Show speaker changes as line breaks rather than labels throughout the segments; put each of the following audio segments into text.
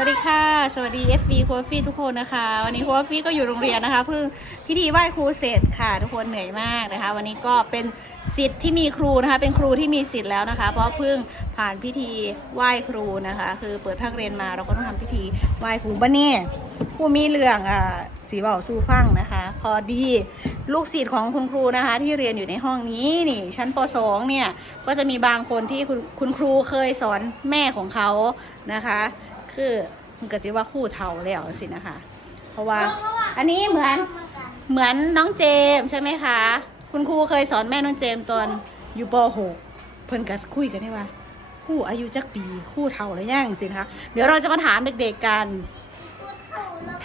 วัสดีค่ะ สวัสดี FV ครูฟี่ทุกคนนะคะ วันนี้ครูฟี่ก็อยู่โรงเรียนนะคะเพิ่งพิธีไหว้ครูเสร็จค่ะ ทุกคนเหนื่อยมากนะคะ วันนี้ก็เป็นสิทธิ์ที่มีครูนะคะ เป็นครูที่มีสิทธิ์แล้วนะคะ เพราะเพิ่งผ่านพิธีไหว้ครูนะคะ คือเปิดภาคเรียนมาเราก็ต้องทำพิธีไหว้ครูบ้านนี่ครูมีเรื่องอ่าสีเบาสู้ฟังนะคะ พอดีลูกศิษย์ของคุณครูนะคะ ที่เรียนอยู่ในห้องนี้นี่ ชั้นป .2 เนี่ยก็จะมีบางคนที่คุณคุณครูเคยสอนแม่ของเขานะคะ คือมันก็จะว่าคู่เท่าแล้วสินะคะ เพราะว่าอันนี้เหมือนเหมือนน้องเจมส์ใช่ไหมคะ คุณครูเคยสอนแม่น้องเจมส์ตอนอยู่ป .6 เพิ่นก็คุยกันได้ว่าคู่อายุจักปีคู่เท่าแล้วยังสินะคะเดี๋ยวเราจะมาถามเด็กๆกัน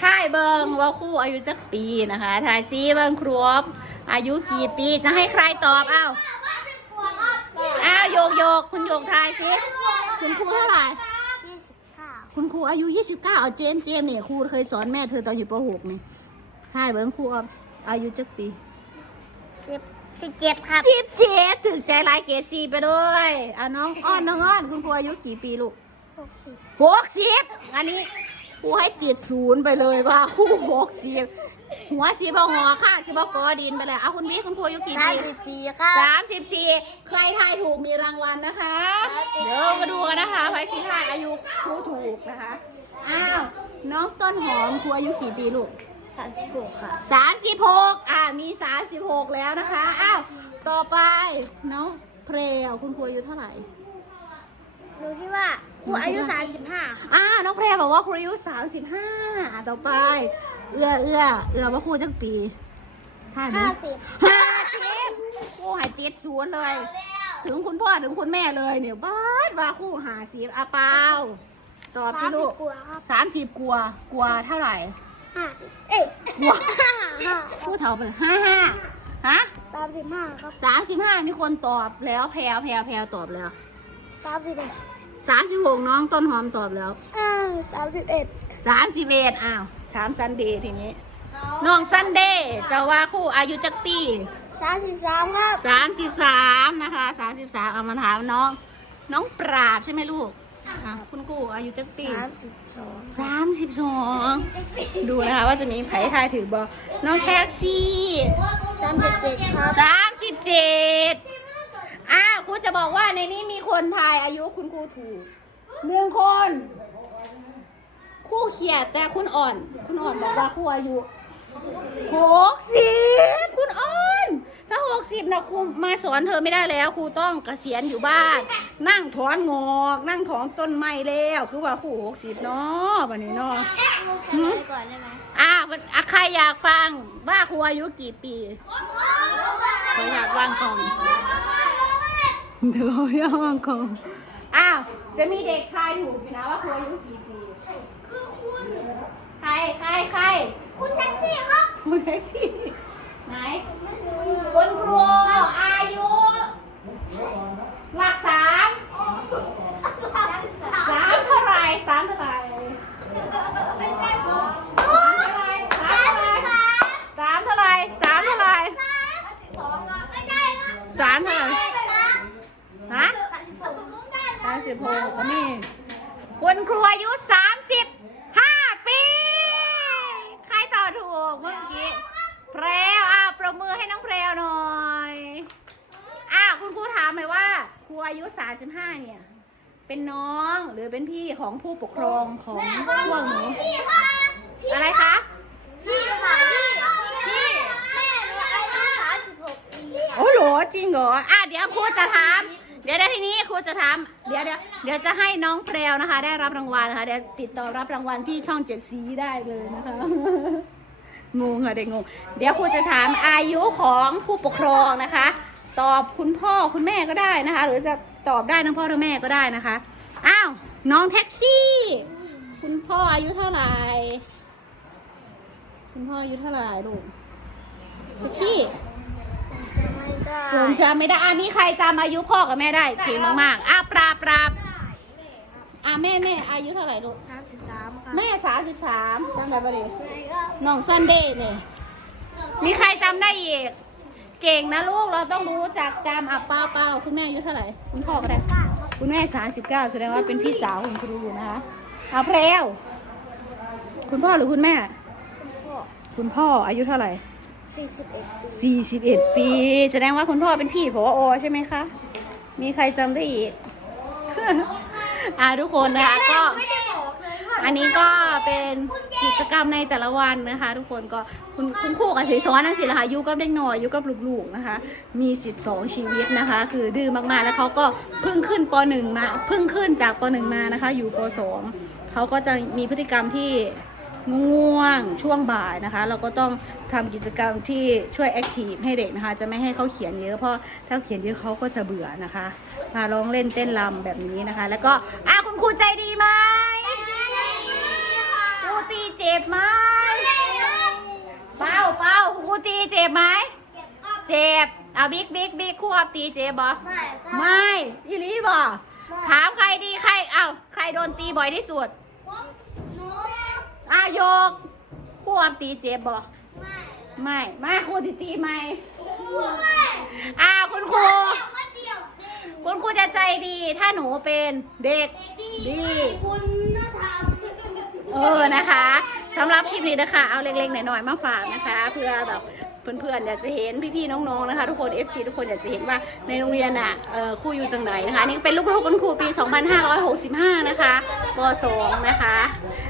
ถ่ายเบิงว่าคู่อายุจักปีนะคะถ่ายซีเบิงครบอายุกี่ปีจะให้ใครตอบอ้าวอ้าวโยกโยกคุณโยกทายสิคุณครูเท่าไหร่
ยี่สิบเก้า
คุณครูอายุ 29 เอาเจมส์เจมส์เนี่ยครูเคยสอนแม่เธอตอนอยู่ป .6 นี่ใช่เบิ้งครูออฟอายุจักปี
สิบสิบเจ็ดครับ
สิบเจ็ดถึงใจรายเกรดซีไปด้วยเอาน้องอ้อนน้องอ้อนคุณครูอายุกี่ปีลูก
หกสิบ
หกสิบอันนี้ครูให้ติดศูนย์ไปเลยว่าครูหกสิบ หัวสีบหอค่ะสีบกอดินไปเลยเอาคุณบิ๊กคุณครูอายุกี่
สาม
ปี
สิบสี่ครับ
สามสิบสี่ใครทายถูกมีรางวัลนะคะ เดี๋ยวมาดูกันนะคะใครที่ทายอายุครูถูกนะคะ อ้าว น้องต้นหอมครูอายุกี่ปีลูก
สามสิบหกค่ะ
สามสิบหกอ่ามีสามสิบหกแล้วนะคะ อ้าว ต่อไปน้องเพรวคุณครูอายุเท่าไหร่
ดูที่ว่า ครูอายุสามสิบห้า
อ่าน้องเพรวบอกว่าครูอายุสามสิบห้าต่อไป เอื้อเอื้อเอื้อว่าครูจักปีท่าน
ห้าสิบ
ห้าสิบครูใหายติดศูนย์เลย ถึงคุณพ่อถึงคุณแม่เลยเนี่ยบ้านว่าคู่หาสีอาเปาตอบสิ
สาม
ลู
สิบ
ก
กว่าครับ
สามสิบกลัวกลัวเท่าไหร่
ห้าสิบเอ้ย
กลัว
ห้า
คู่เท่าไปเลยห้าห้าฮะ
สามสิบห้าครับ
สามสิบห้ามีคนตอบแล้วแพรวแพรวแพรวตอบแล้ว
สามสิบเอ็ด
สามสิบหกน้องต้นหอมตอบแล้ว
อ้าวสามสิบเอ็ด
สามสิบเอ็ดอ้าวถามซันเดย์ทีนี้ น้องซันเดย์จะว่าคู่อายุจักปี
สามสิบสามครับ
สามสิบสามนะคะสามสิบสามเอามาถามน้อง น้องปราบใช่ไหมลูกอะคุณครูอายุจักปี
สามสิบสอง
สามสิบสองดูนะคะว่าจะมีไผ่ทายถือบอน้องแท็กซี่
สามสิบเจ็ดครับ
สามสิบเจ็ด อ้าวครูจะบอกว่าในนี้มีคนทายอายุคุณครูถูกหนึ่งคนคู่เขียดแต่คุณอ่อน คุณอ่อนบอกว่าคู่อายุหกสิบคุณอ่อน ถ้าหกสิบนะครูมาสอนเธอไม่ได้แล้วครูต้องเกษียณอยู่บ้าน นั่งถอนงอก นั่งถอนต้นไม้แล้วคือว่าครูหกสิบเนาะวันนี้เนาะหืม
ก่อนได้ไหม
อ่าอะใครอยากฟังว่าครูอายุกี่ปีใครอยากฟังก่อน เดี๋ยวอยากฟังก่อนอ้าว จะมีเด็กทายถูกอยู่นะว่าครูอายุกี่ปี
คือคุณ
ใครใครใคร
คุณแท็กซี่ครับ
คุณแท็กซี่ไหนคุณครูอายุหลักสามสามเท่าไหรสามเท่าไหร
ไม่ใช่ผม
สามเท่าไหรสามเท่าไหรสามเท่าไหรสามเท่าไหร
สองไม่ใช่ครับ
สามเท่าไหรฮะ
สามสิบหกต้องได้
สามสิบหกก็มีคุณครูอายุสามสิบห้าปี ใครต่อบถูกเมื่อกี้แพรวอะประมือให้น้องแพรวหน่อยอ้าวคุณครูถามเลยว่าครูอายุสามสิบห้าเนี่ย เป็นน้อง หรือเป็นพี่ของผู้ปกครองของพวกหนู
พี่ค่ะพี่
อะไรคะ
พี่ค่ะพี่พี่แม่หนูอายุสามสิบหกปี
โอ้โหจริงเหรออะเดี๋ยวครูจะถาม เดี๋ยวเดี๋ยวทีนี้ครูจะถาม เดี๋ยวเดี๋ยวเดี๋ยวจะให้น้องแพรวนะคะ ได้รับรางวัลนะคะเดี๋ยวติดต่อรับรางวัลที่ช่องเจ็ดสีได้เลยนะคะงงค่ะเด็กงงเดี๋ยวครูจะถามอายุของผู้ปกครองนะคะ ตอบคุณพ่อคุณแม่ก็ได้นะคะ หรือจะ ตอบได้ทั้งพ่อทั้งแม่ก็ได้นะคะ อ้าว น้องแท็กซี่ คุณพ่ออายุเท่าไหร่ คุณพ่ออายุเท่าไหร่ลูก แท็กซี่
จะไม่ได้
ผมจำไม่ได้อะมีใครจำอายุพ่อกับแม่ได้เก่งมากๆอะปราบปราบอะแม่แม่อายุเท่าไหร่ลูก
สามสิบสามค่ะ
แม่สามสิบสามจำได้ปะดิน้องซันเดย์เนี่ยมีใครจำได้อีก เก่งนะลูกเราต้องรู้จักจำอะเป้าเป้าคุณแม่อายุเท่าไหร่คุณพ่อก็ได้คุณแม่สามสิบเก้าแสดงว่าเป็นพี่สาวของครูนะคะเอาเพลวคุณพ่อหรือคุณแม่ คุณพ่ออายุเท่าไหร่
สี่สิบเอ็ดปี
41ปี แสดงว่าคุณพ่อเป็นพี่ผอใช่ไหมคะ มีใครจำได้อีก อ่าทุกคนนะคะก็
ไม่ได้บ อั
นนี้ก็เป็นกิจกรรมในแต่ละวันนะคะ ทุกคนก็คุณคุณครูกับสีซ้อนนั่นสิละค่ะอยู่กับเด็กหน่อยอยู่กับลูกๆนะคะ มีสิทธิสองชีวิตนะคะ คือดื้อมากๆแล้วเขาก็เพิ่งขึ้นปหนึ่งมาเพิ่งขึ้นจากปหนึ่งมานะคะ อยู่ปสองเขาก็จะมีพฤติกรรมที่ง่วงช่วงบ่ายนะคะ เราก็ต้องทำกิจกรรมที่ช่วยแอคทีฟให้เด็กนะคะ จะไม่ให้เขาเขียนเยอะเพราะถ้าเขียนเยอะเขาก็จะเบื่อนะคะ มาร้องเล่นเต้นรำแบบนี้นะคะ แล้วก็อะคุณครูใจดีมครู ตีเจ็บไหมเป้าเป้าครูตีเจ็บไหมเจ็บเอาบิ๊กบิ๊กบิ๊กครูอับตีเจ็บบ่
ไม่ครับ
ไม่อีหลีบ่ถามใครดีใครเอ้าใครโดนตีบ่อยที่สุด
หนู
อะโยกครูอับตีเจ็บบ่
ไม่
ไม่มาครูสิตีไหม
ไม่
อ่าคุณครู
เดี๋ยวก็เดี๋ยว
คุณครูจะใจดีถ้าหนูเป็นเด็ก
ดี
ดี
คุณธรรม
เออนะคะสำหรับคลิปนี้นะคะ เอาเล็กๆหน่อยๆมาฝากนะคะ เพื่อแบบเพื่อนๆอยากจะเห็นพี่ๆน้องๆนะคะทุกคน FC ทุกคนอยากจะเห็นว่าในโรงเรียนอะเอ่อครูอยู่จังไหนนะคะนี่เป็นลูกๆคุณครูปี 2565 นะคะป .2 นะคะ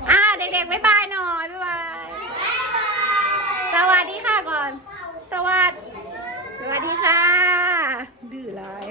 อ่าเด็กๆบ๊ายบายหน่อยบ๊ายบายสวัสดีค่ะก่อน สวัสดีสวัสดีค่ะดื้อหลาย